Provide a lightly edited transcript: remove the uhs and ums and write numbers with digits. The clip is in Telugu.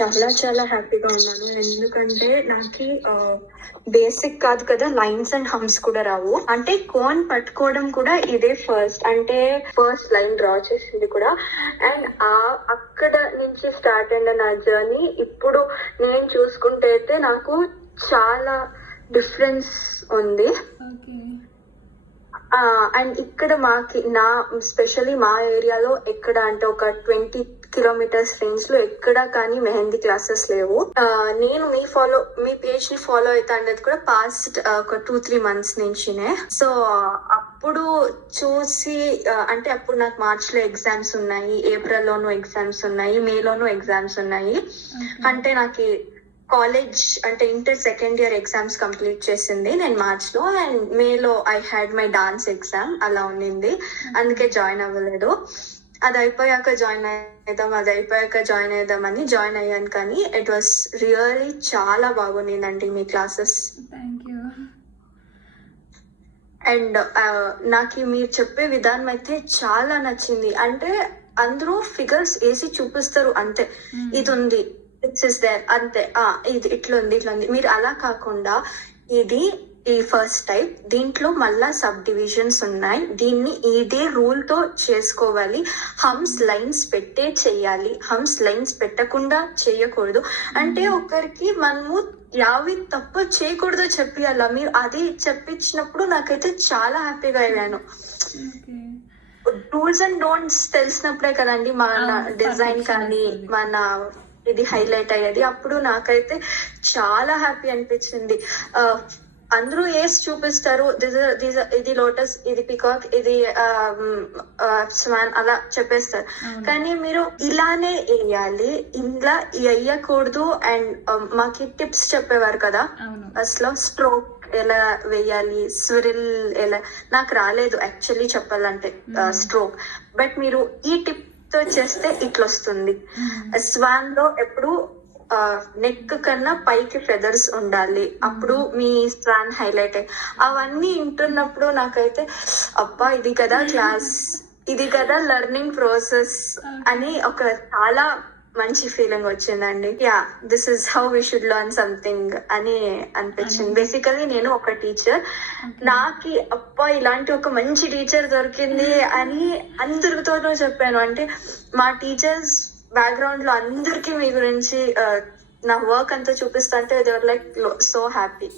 చాలా చాలా హ్యాపీగా ఉన్నాను. ఎందుకంటే నాకు బేసిక్ కాదు కదా, లైన్స్ అండ్ హమ్స్ కూడా రావు. అంటే కోన్ పట్టుకోవడం కూడా ఇదే ఫస్ట్, అంటే ఫస్ట్ లైన్ డ్రా చేసింది కూడా. అండ్ అక్కడ నుంచి స్టార్ట్ అయిన నా జర్నీ ఇప్పుడు నేను చూసుకుంటే అయితే నాకు చాలా డిఫరెన్స్ ఉంది. అండ్ ఇక్కడ స్పెషల్లీ మా ఏరియాలో ఎక్కడ అంటే ఒక 20 కిలోమీటర్స్ రేంజ్ లో ఎక్కడ కానీ మెహందీ క్లాసెస్ లేవు. నేను మీ పేజ్ ని ఫాలో అవుతా అనేది కూడా పాస్ట్ ఒక 2-3 months నుంచినే. సో అప్పుడు చూసి అంటే అప్పుడు నాకు మార్చ్ లో ఎగ్జామ్స్ ఉన్నాయి, ఏప్రిల్ లోను ఎగ్జామ్స్ ఉన్నాయి, మే లోను ఎగ్జామ్స్ ఉన్నాయి. అంటే నాకు కాలేజ్ అంటే inter second year exams complete చేసింది నేను మార్చ్ లో, అండ్ మేలో I had my dance exam అలా ఉండింది. అందుకే జాయిన్ అవ్వలేదు. అది అయిపోయాక జాయిన్ అయిద్దామని జాయిన్ అయ్యాను. కానీ ఇట్ వాస్ రియల్లీ చాలా బాగుండిందండి మీ క్లాసెస్. అండ్ నాకు మీరు చెప్పే విధానం అయితే చాలా నచ్చింది. అంటే అందరూ ఫిగర్స్ వేసి చూపిస్తారు అంతే, ఇది ఉంది, ఇట్స్ ఇస్ దేర్ అంతే, ఇది ఇట్లా ఉంది. మీరు అలా కాకుండా ఇది ఈ ఫస్ట్ టైప్, దీంట్లో మళ్ళా సబ్ డివిజన్స్ ఉన్నాయి, దీన్ని ఇదే రూల్ తో చేసుకోవాలి, హమ్స్ లైన్స్ పెట్టే చెయ్యాలి, హమ్స్ లైన్స్ పెట్టకుండా చేయకూడదు. అంటే ఒకరికి మనము యావి తప్పు చేయకూడదో చెప్పియాల. మీరు అది చెప్పించినప్పుడు నాకైతే చాలా హ్యాపీగా అయ్యాను. డూస్ అండ్ డోంట్స్ తెలిసినప్పుడే కదండి మన డిజైన్ కానీ మన ఇది హైలైట్ అయ్యేది. అప్పుడు నాకైతే చాలా హ్యాపీ అనిపించింది. అందరూ వేసి చూపిస్తారు, ఇది లోటస్, ఇది పికాక్, ఇది స్వాన్ అలా చెప్పేస్తారు. కానీ మీరు ఇలానే వేయాలి, ఇలా వేయకూడదు. అండ్ మాకి టిప్స్ చెప్పేవారు కదా అసలు, స్ట్రోక్ ఎలా వేయాలి, స్విరిల్ ఎలా, నాకు రాలేదు యాక్చువల్లీ చెప్పాలంటే స్ట్రోక్. బట్ మీరు ఈ టిప్ తో చేస్తే ఇట్లా వస్తుంది. స్వాన్ లో ఎప్పుడు నెక్ కన్నా పైకి ఫెదర్స్ ఉండాలి, అప్పుడు మీ స్వాన్ హైలైట్ అవన్నీ వింటున్నప్పుడు నాకైతే అబ్బా ఇది కదా క్లాస్, ఇది కదా లెర్నింగ్ ప్రాసెస్ అని ఒక చాలా మంచి ఫీలింగ్ వచ్చిందండి. This is how we should learn something అని అనిపించింది. బేసికలీ నేను ఒక టీచర్, నాకు అబ్బా ఇలాంటి ఒక మంచి టీచర్ దొరికింది అని అందరితోనూ చెప్పాను. అంటే మా టీచర్స్ బ్యాక్గ్రౌండ్ లో అందరికి మీ గురించి నా వర్క్ అంతా చూపిస్తా అంటే they were like so happy.